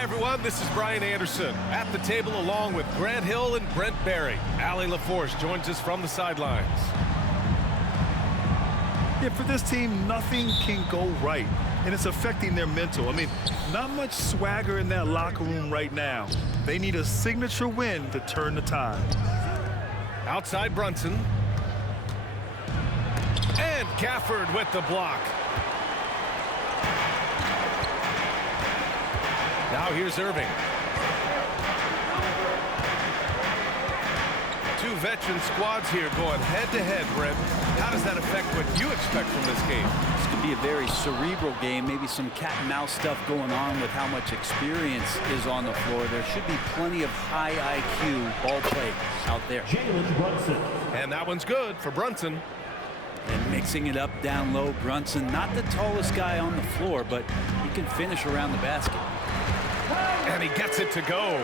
Hi, everyone. This is Brian Anderson at the table along with Grant Hill and Brent Barry. Allie LaForce joins us from the sidelines. Yeah, for this team, nothing can go right, and it's affecting their mental. I mean, not much swagger in that locker room right now. They need a signature win to turn the tide. Outside Brunson. And Gafford with the block. Now here's Irving. Two veteran squads here going head-to-head, Brent. How does that affect what you expect from this game? This could be a very cerebral game, maybe some cat-and-mouse stuff going on with how much experience is on the floor. There should be plenty of high IQ ball play out there. Jalen Brunhim. And that one's good for Brunson. And mixing it up down low, Brunson, not the tallest guy on the floor, but he can finish around the basket. And he gets it to go.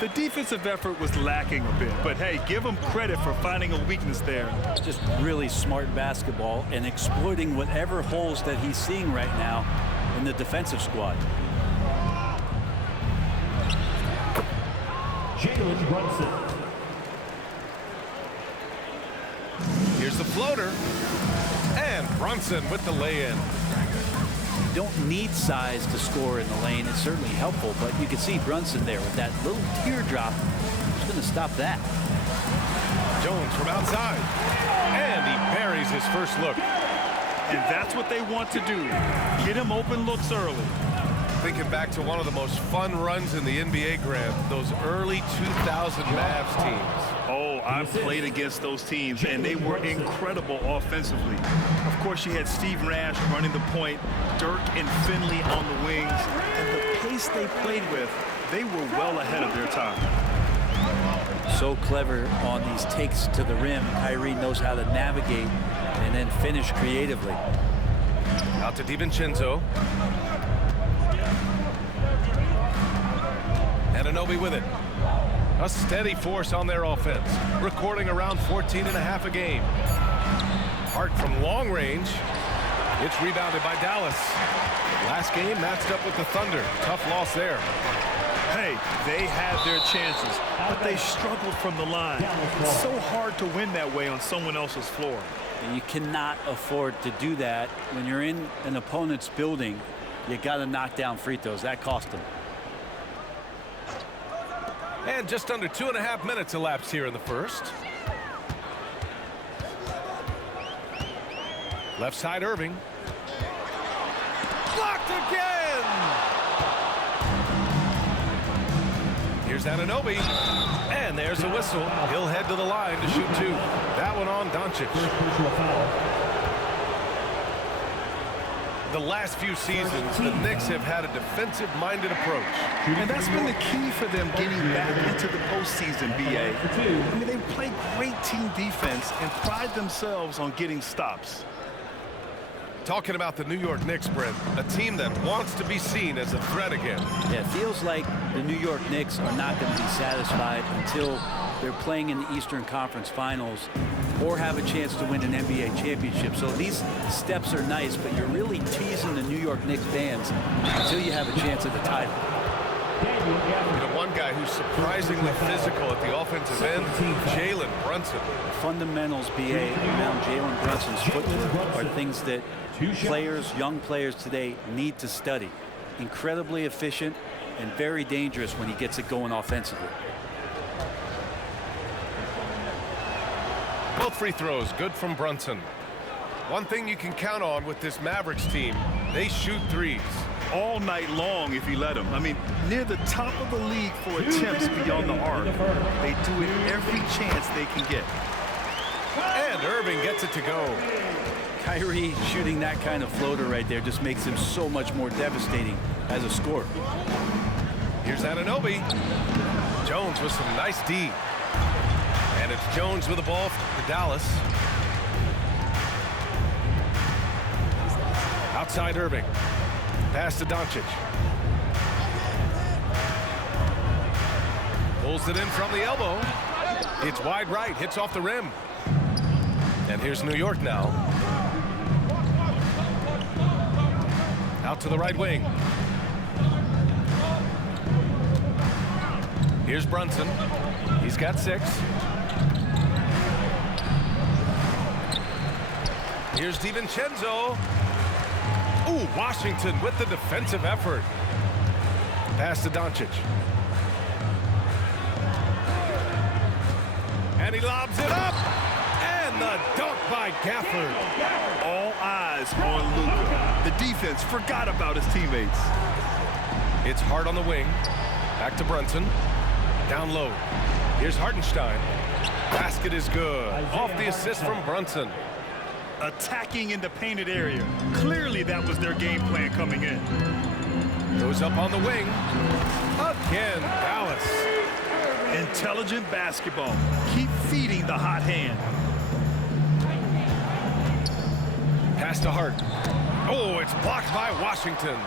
The defensive effort was lacking a bit, but hey, give him credit for finding a weakness there. Just really smart basketball and exploiting whatever holes that he's seeing right now in the defensive squad. Jalen Brunhim. Here's the floater. And Brunson with the lay-in. You don't need size to score in the lane. It's certainly helpful, but you can see Brunson there with that little teardrop. Who's going to stop that? Jones from outside. And he buries his first look. And that's what they want to do. Get him open looks early. Thinking back to one of the most fun runs in the NBA, Grant, those early 2000 Mavs teams. Oh, I've played against those teams, and they were incredible offensively. Of course, you had Steve Nash running the point, Dirk and Finley on the wings, and the pace they played with, they were well ahead of their time. So clever on these takes to the rim. Kyrie knows how to navigate and then finish creatively. Out to DiVincenzo. Anunoby with it. A steady force on their offense, recording around 14.5 a game. Hart from long range. It's rebounded by Dallas. Last game matched up with the Thunder. Tough loss there. Hey, they had their chances, but they struggled from the line. It's so hard to win that way on someone else's floor. And you cannot afford to do that when you're in an opponent's building. You got to knock down free throws. That cost them. And just under 2.5 minutes elapsed here in the first. Left side, Irving. Blocked again! Here's Anunoby. And there's a whistle. He'll head to the line to shoot two. That one on Doncic. The last few seasons, the Knicks have had a defensive-minded approach. And that's been the key for them getting back into the postseason, B.A. I mean, they play great team defense and pride themselves on getting stops. Talking about the New York Knicks, Brent, a team that wants to be seen as a threat again. Yeah, it feels like the New York Knicks are not going to be satisfied until they're playing in the Eastern Conference Finals or have a chance to win an NBA championship. So these steps are nice, but you're really teasing the New York Knicks fans until you have a chance at the title. You know, one guy who's surprisingly physical at the offensive end, Jalen Brunhim. The fundamentals, B.A., around Jalen Brunson's footwork are things that players, young players today need to study. Incredibly efficient and very dangerous when he gets it going offensively. Both free throws good from Brunson. One thing you can count on with this Mavericks team, they shoot threes. All night long if you let them. I mean, near the top of the league for attempts beyond the arc. They do it every chance they can get. And Irving gets it to go. Kyrie shooting that kind of floater right there just makes him so much more devastating as a scorer. Here's Anunoby. Jones with some nice D. And it's Jones with the ball for Dallas. Outside Irving. Pass to Doncic. Pulls it in from the elbow. It's wide right, hits off the rim. And here's New York now. Out to the right wing. Here's Brunson. He's got 6. Here's DiVincenzo. Ooh, Washington with the defensive effort. Pass to Doncic. And he lobs it up. And the dunk by Gafford. All eyes on Luka. The defense forgot about his teammates. It's Hart on the wing. Back to Brunson. Down low. Here's Hartenstein. Basket is good. Off the assist from Brunson. Attacking in the painted area. Clearly that was their game plan coming in. Goes up on the wing. Again, Dallas. Intelligent basketball. Keep feeding the hot hand. Pass to Hart. Oh, it's blocked by Washington.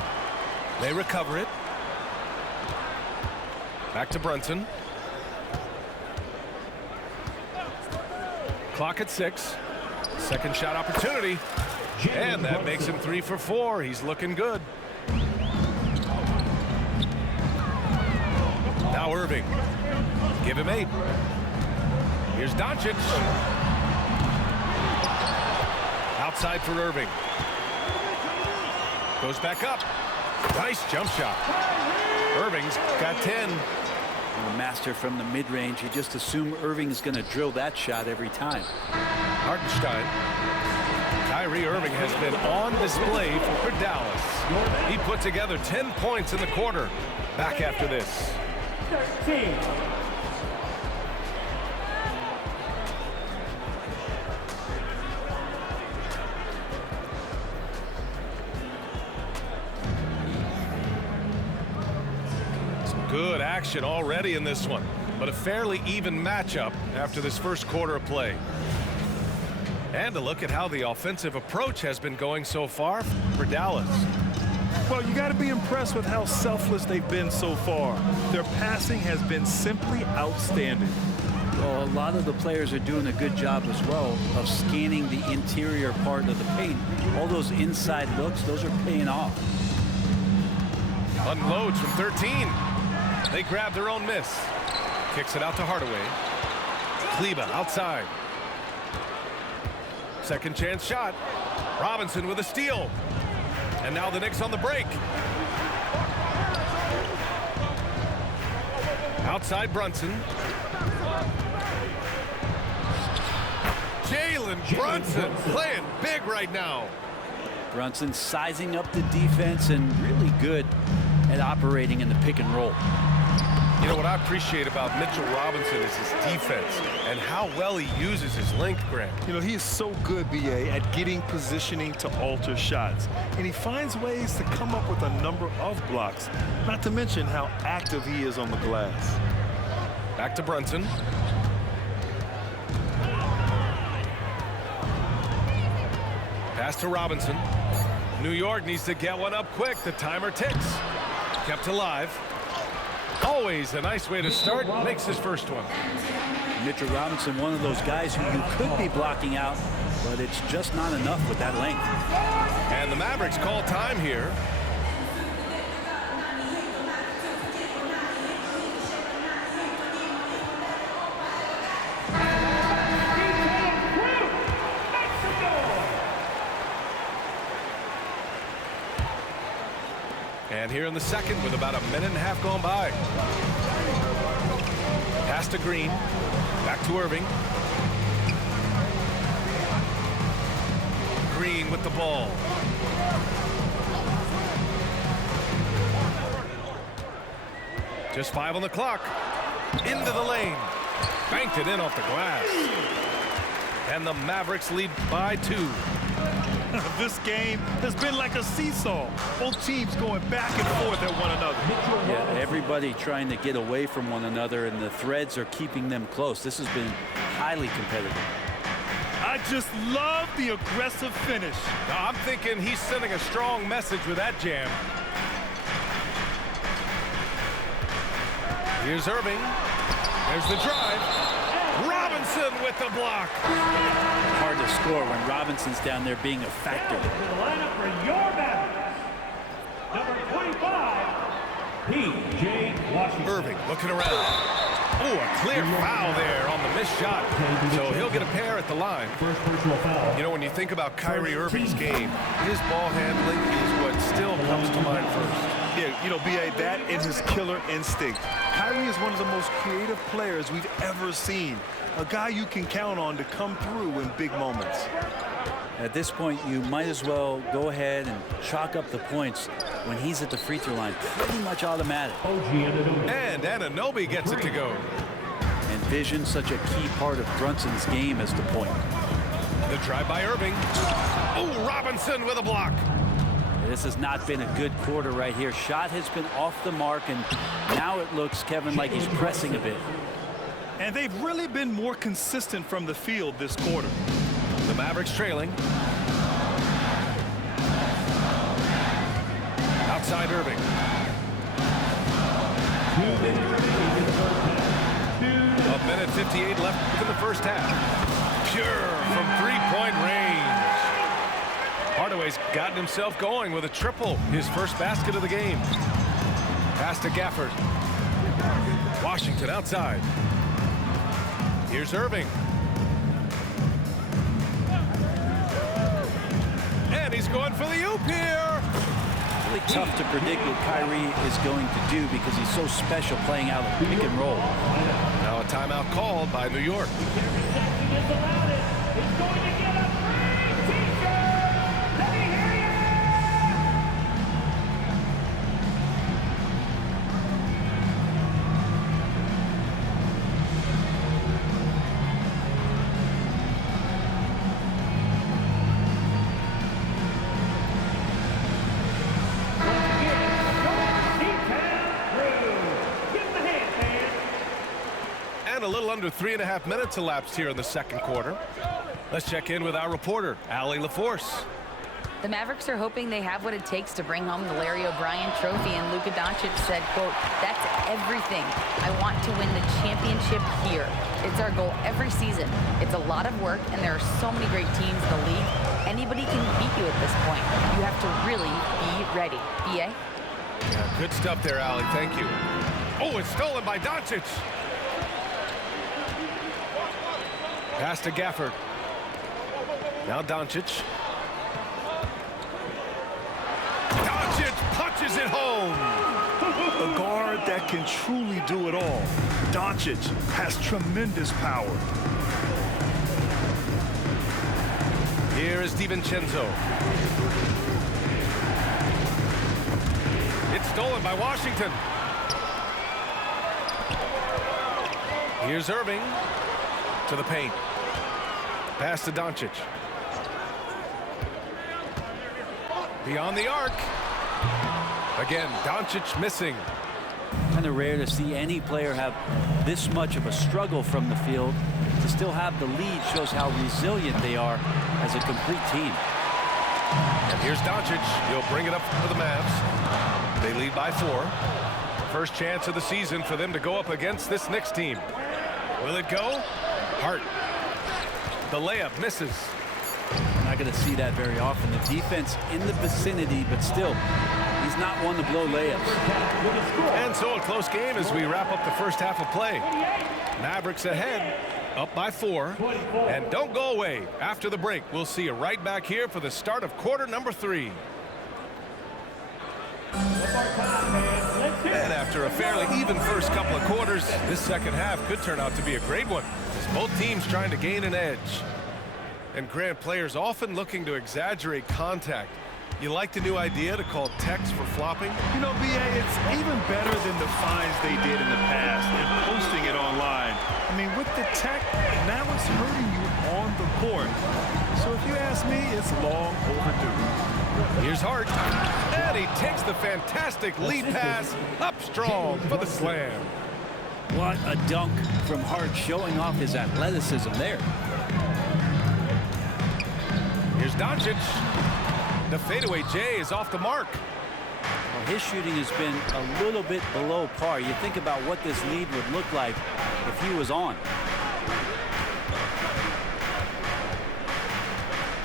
They recover it. Back to Brunson. Clock at 6. Second shot opportunity. And that makes him 3 for 4. He's looking good. Now Irving. Give him 8. Here's Doncic. Outside for Irving. Goes back up. Nice jump shot. Irving's got 10. A master from the mid-range. You just assume Irving's going to drill that shot every time. Hartenstein. Kyrie Irving has been on display for Dallas. He put together 10 points in the quarter. Back after this. 13. Good action already in this one, but a fairly even matchup after this first quarter of play. And a look at how the offensive approach has been going so far for Dallas. Well, you got to be impressed with how selfless they've been so far. Their passing has been simply outstanding. Well, a lot of the players are doing a good job as well of scanning the interior part of the paint. All those inside looks, those are paying off. Unloads from 13. They grab their own miss. Kicks it out to Hardaway. Kleber outside. Second chance shot. Robinson with a steal. And now the Knicks on the break. Outside Brunson. Jalen Brunson playing big right now. Brunson sizing up the defense and really good at operating in the pick and roll. You know what I appreciate about Mitchell Robinson is his defense and how well he uses his length, Grant. You know, he is so good, B.A., at getting positioning to alter shots. And he finds ways to come up with a number of blocks, not to mention how active he is on the glass. Back to Brunson. Pass to Robinson. New York needs to get one up quick. The timer ticks. Kept alive. Always a nice way to start. Makes his first one. Mitchell Robinson, one of those guys who you could be blocking out, but it's just not enough with that length. And the Mavericks call time here. And here in the second with about a minute and a half gone by. Pass to Green. Back to Irving. Green with the ball. Just 5 on the clock. Into the lane. Banked it in off the glass. And the Mavericks lead by 2. This game has been like a seesaw. Both teams going back and forth at one another. Yeah, everybody trying to get away from one another, and the threads are keeping them close. This has been highly competitive. I just love the aggressive finish. I'm thinking he's sending a strong message with that jam. Here's Irving. There's the drive. Robinson with the block. Hard to score when Robinson's down there being a factor. To the lineup for your Mavericks, number 25, P.J. Washington. Irving looking around. Oh, a clear foul there on the missed shot. So he'll get a pair at the line. First personal foul. You know, when you think about Kyrie Irving's game, his ball handling is what still comes to mind first. Yeah, you know, B.A., that is his killer instinct. Kyrie is one of the most creative players we've ever seen. A guy you can count on to come through in big moments. At this point, you might as well go ahead and chalk up the points when he's at the free throw line. Pretty much automatic. And Anunoby gets it to go. And vision, such a key part of Brunson's game as the point. The drive by Irving. Oh, Robinson with a block. This has not been a good quarter right here. Shot has been off the mark, and now it looks, Kevin, like he's pressing a bit. And they've really been more consistent from the field this quarter. The Mavericks trailing. Outside Irving. A minute 58 left in the first half. Pure from three-point range. Hardaway's gotten himself going with a triple. His first basket of the game. Pass to Gafford. Washington outside. Here's Irving. And he's going for the oop here. Really tough to predict what Kyrie is going to do because he's so special playing out of pick and roll. Now a timeout called by New York. A little under 3.5 minutes elapsed here in the second quarter. Let's check in with our reporter, Allie LaForce. The Mavericks are hoping they have what it takes to bring home the Larry O'Brien trophy, and Luka Doncic said, quote, "That's everything. I want to win the championship here. It's our goal every season. It's a lot of work, and there are so many great teams in the league. Anybody can beat you at this point. You have to really be ready." B.A.? Yeah, good stuff there, Allie. Thank you. Oh, it's stolen by Doncic. Pass to Gafford. Now Doncic. Doncic punches it home. A guard that can truly do it all. Doncic has tremendous power. Here is DiVincenzo. It's stolen by Washington. Here's Irving to the paint. Pass to Doncic. Beyond the arc. Again, Doncic missing. Kind of rare to see any player have this much of a struggle from the field. To still have the lead shows how resilient they are as a complete team. And here's Doncic. He'll bring it up for the Mavs. They lead by 4. First chance of the season for them to go up against this Knicks team. Will it go? Hart. The layup misses. Not going to see that very often. The defense in the vicinity, but still, he's not one to blow layups. And so a close game as we wrap up the first half of play. Mavericks ahead, up by 4. And don't go away. After the break, we'll see you right back here for the start of quarter number 3. And after a fairly even first couple of quarters, this second half could turn out to be a great one, as both teams trying to gain an edge. And Grant, players often looking to exaggerate contact. You like the new idea to call techs for flopping? You know, B.A., it's even better than the fines they did in the past and posting it online. I mean, with the tech, now it's hurting you on the court. So if you ask me, it's long overdue. Here's Hart. And he takes the fantastic lead pass up strong for the slam. What a dunk from Hart, showing off his athleticism there. Here's Doncic. The fadeaway J is off the mark. Well, his shooting has been a little bit below par. You think about what this lead would look like if he was on.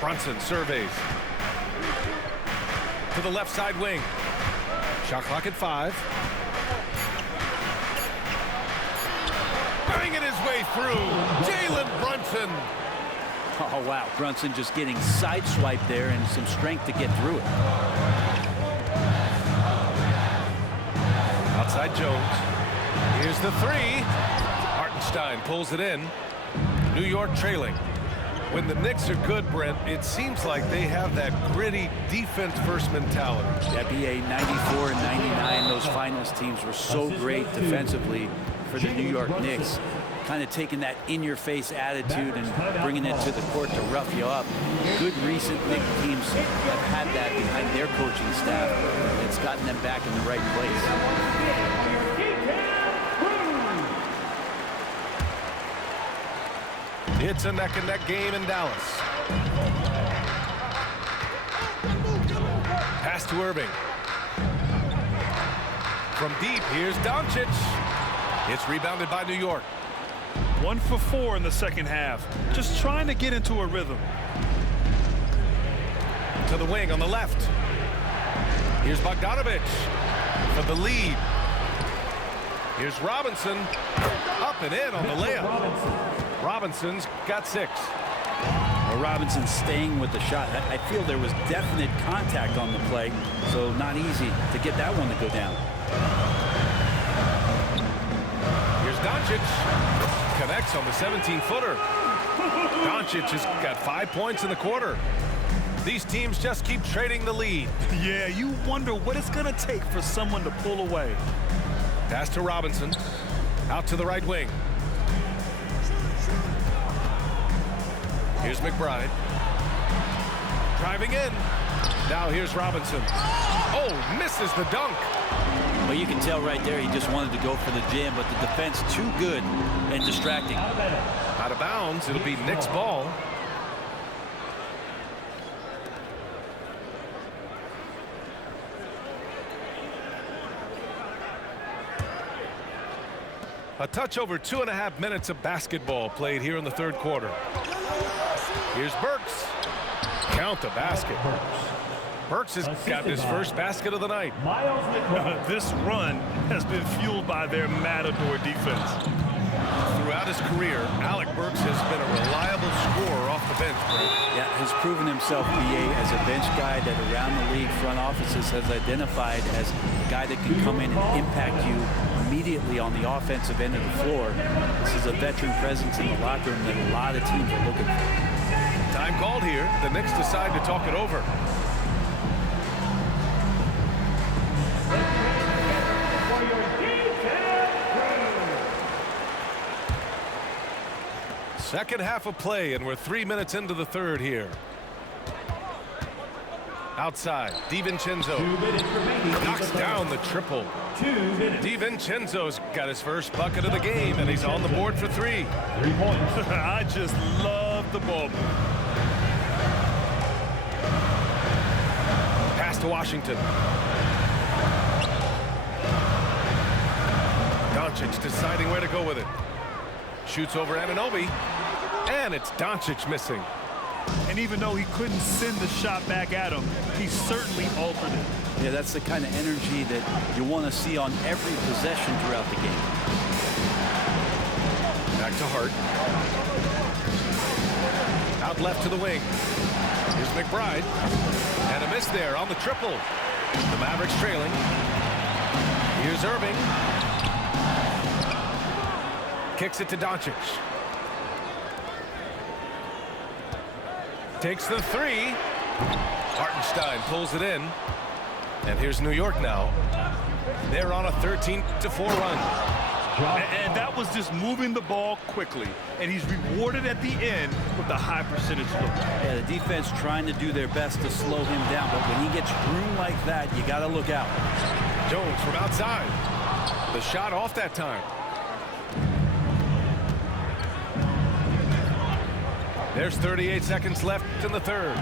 Brunson surveys. To the left side wing. Shot clock at 5. banging his way through. Jalen Brunhim. Oh, wow. Brunson just getting sideswiped there and some strength to get through it. Outside Jones. Here's the three. Hartenstein pulls it in. New York trailing. When the Knicks are good, Brent, it seems like they have that gritty defense-first mentality. That NBA 94 and 99, those finals teams were so great defensively for the New York Knicks. Kind of taking that in-your-face attitude and bringing it to the court to rough you up. Good recent Knicks teams have had that behind their coaching staff. It's gotten them back in the right place. It's a neck-and-neck game in Dallas. Pass to Irving. From deep, here's Doncic. It's rebounded by New York. 1 for 4 in the second half. Just trying to get into a rhythm. To the wing on the left. Here's Bogdanovic for the lead. Here's Robinson. Up and in on the layup. Robinson's got 6. Well, Robinson's staying with the shot. I feel there was definite contact on the play, so not easy to get that one to go down. Here's Doncic. Connects on the 17-footer. Doncic has got 5 points in the quarter. These teams just keep trading the lead. Yeah, you wonder what it's going to take for someone to pull away. Pass to Robinson. Out to the right wing. Here's McBride. Driving in. Now here's Robinson. Oh, misses the dunk. Well, you can tell right there he just wanted to go for the jam, but the defense too good and distracting. Out of bounds. It'll be Knicks ball. A touch over 2.5 minutes of basketball played here in the third quarter. Here's Burks. Count the basket. Burks has got his first basket of the night. This run has been fueled by their matador defense. Throughout his career, Alec Burks has been a reliable scorer off the bench, Brent. Yeah, has proven himself, BA, as a bench guy that around the league front offices has identified as a guy that can come in and impact you immediately on the offensive end of the floor. This is a veteran presence in the locker room that a lot of teams are looking for. Time called here. The Knicks decide to talk it over. Second half of play, and we're 3 minutes into the third here. Outside, DiVincenzo knocks down the triple. DiVincenzo's got his first bucket of the game, and he's on the board for 3. 3 points. I just love the ball. Pass to Washington. Doncic deciding where to go with it. Shoots over Anunoby, and it's Doncic missing. And even though he couldn't send the shot back at him, he certainly altered it. Yeah, that's the kind of energy that you want to see on every possession throughout the game. Back to Hart. Out left to the wing. Here's McBride. And a miss there on the triple. The Mavericks trailing. Here's Irving. Kicks it to Doncic. Takes the 3. Hartenstein pulls it in. And here's New York now. They're on a 13-4 run. And that was just moving the ball quickly. And he's rewarded at the end with a high percentage look. Yeah, the defense trying to do their best to slow him down. But when he gets room like that, you got to look out. Jones from outside. The shot off that time. There's 38 seconds left in the third.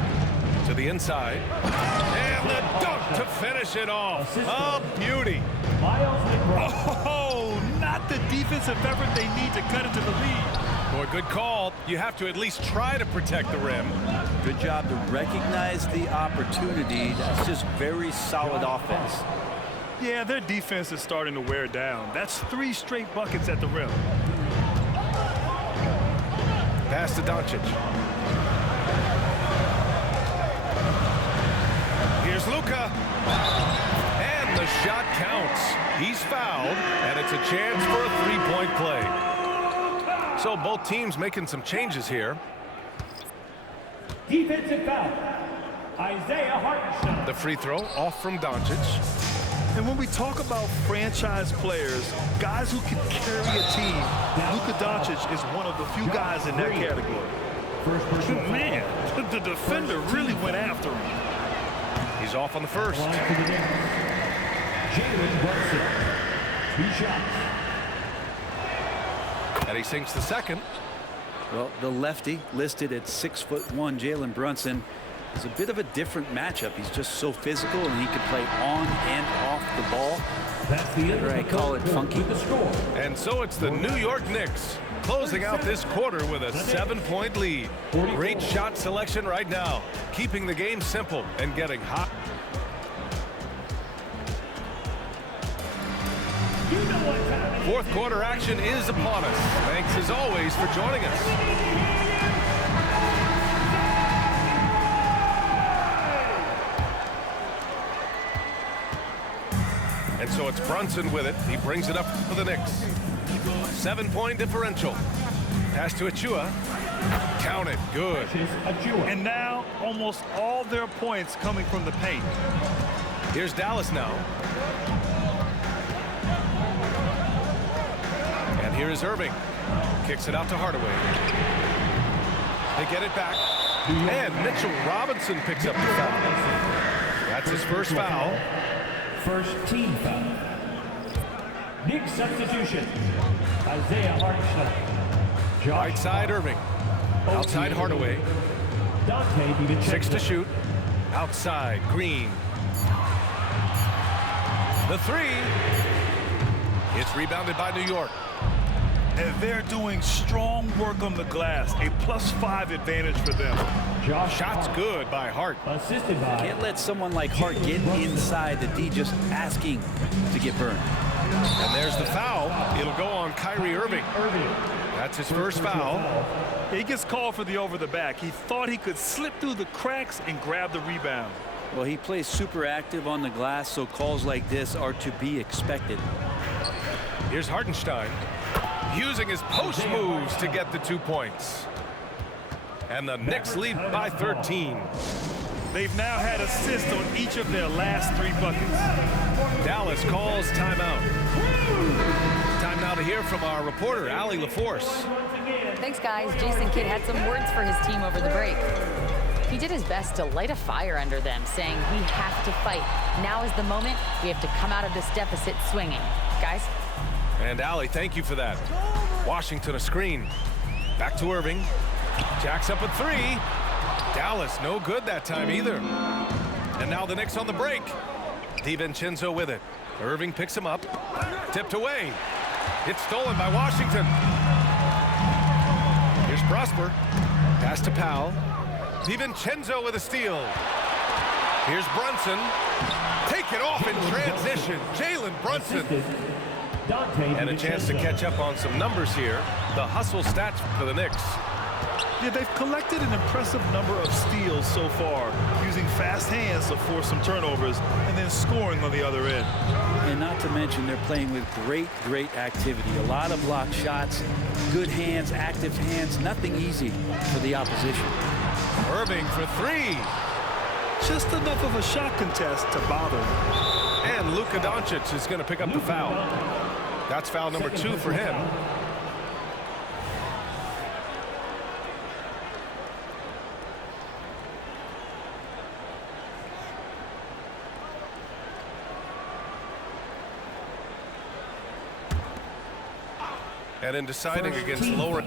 To the inside. And the dunk to finish it off. A beauty. Oh, not the defensive effort they need to cut into the lead. Boy, good call. You have to at least try to protect the rim. Good job to recognize the opportunity. That's just very solid offense. Yeah, their defense is starting to wear down. That's 3 straight buckets at the rim. Pass to Doncic. Here's Luka. And the shot counts. He's fouled, and it's a chance for a three-point play. So both teams making some changes here. Defensive foul. Isaiah Hartenstein. The free throw off from Doncic. And when we talk about franchise players, guys who can carry a team, Luka Doncic is one of the few guys in that category. First personal foul. Man, the defender really went after him. He's off on the first. Line for the Knicks. Jalen Brunhim. 2 shots. And he sinks the second. Well, the lefty listed at 6'1", Jalen Brunhim, is a bit of a different matchup. He's just so physical, and he can play on and off the ball. That's the end of I the call it third funky. with the score. And so it's the New York Knicks closing out this quarter with a 7-point lead. Great shot selection right now, keeping the game simple and getting hot. You know what time it is. Fourth quarter action is upon us. Thanks as always for joining us. And so it's Brunson with it. He brings it up for the Knicks. 7-point differential. Pass to Achua. Count it. Good. And now almost all their points coming from the paint. Here's Dallas now. And here is Irving. Kicks it out to Hardaway. They get it back. And Mitchell Robinson picks up the foul. That's his first foul. First team foul. Knicks substitution. Isaiah Hartenstein. Right side Irving. Outside Hardaway. Dante DiVincenzo. 6 to shoot. Outside Green. The three. It's rebounded by New York. And they're doing strong work on the glass. A +5 advantage for them. Josh Shots Hart. good by Hart. Assisted by. Can't let someone like Hart get inside the D just asking to get burned. And there's the foul. It'll go on Kyrie Irving. That's his first foul. He gets called for the over the back. He thought he could slip through the cracks and grab the rebound. Well, he plays super active on the glass, so calls like this are to be expected. Here's Hartenstein using his post moves to get the 2 points. And the Knicks lead by 13. They've now had assists on each of their last 3 buckets. Dallas calls timeout. Time now to hear from our reporter, Allie LaForce. Thanks, guys. Jason Kidd had some words for his team over the break. He did his best to light a fire under them, saying we have to fight. Now is the moment. We have to come out of this deficit swinging. Guys? And Allie, thank you for that. Washington a screen. Back to Irving. Jacks up a 3. Dallas no good that time either. And now the Knicks on the break. DiVincenzo with it. Irving picks him up. Tipped away. It's stolen by Washington. Here's Prosper. Pass to Powell. DiVincenzo with a steal. Here's Brunson. Take it off in transition. Jalen Brunson. And a chance to catch up on some numbers here. The hustle stats for the Knicks. Yeah, they've collected an impressive number of steals so far, using fast hands to force some turnovers and then scoring on the other end. And not to mention they're playing with great activity. A lot of block shots, good hands, active hands, nothing easy for the opposition. Irving for 3. Just enough of a shot contest to bother him. And Luka Doncic is going to pick up the foul. That's foul number 2 for him. And in deciding against lower